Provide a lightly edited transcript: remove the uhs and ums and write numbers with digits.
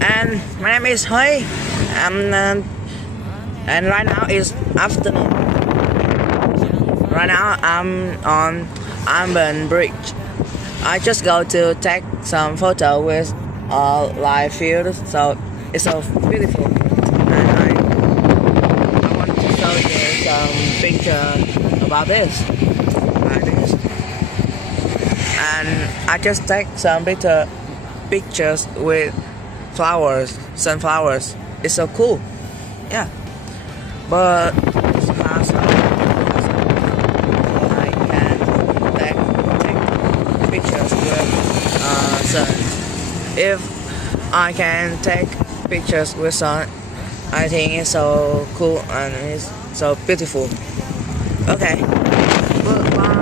And my name is Huy. And right now is afternoon. Right now I'm on Amber Bridge. I just go to take some photo with live field, so it's so beautiful. And I want to show you some picture about this, like this. And I just take some pictures with flowers, sunflowers. It's so cool, yeah. But it's hard, I can take pictures with sun. If I can take pictures with sun, I think it's so cool and it's so beautiful. Okay, goodbye.